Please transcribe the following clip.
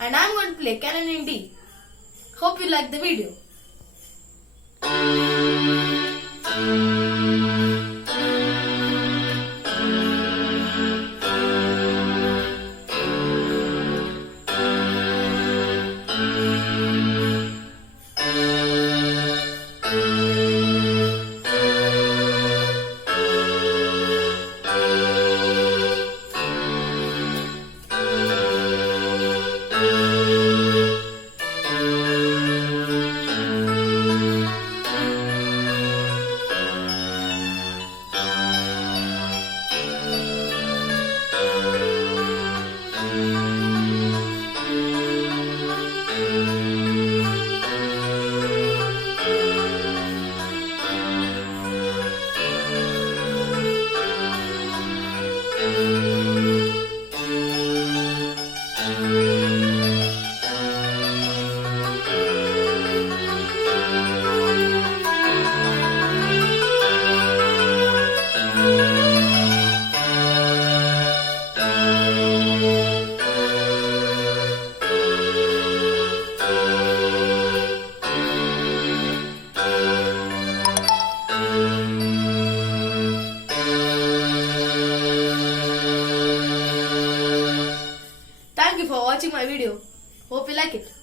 and I'm going to play Canon in D. Hope you like the video. Thank you for watching my video. Hope you like it.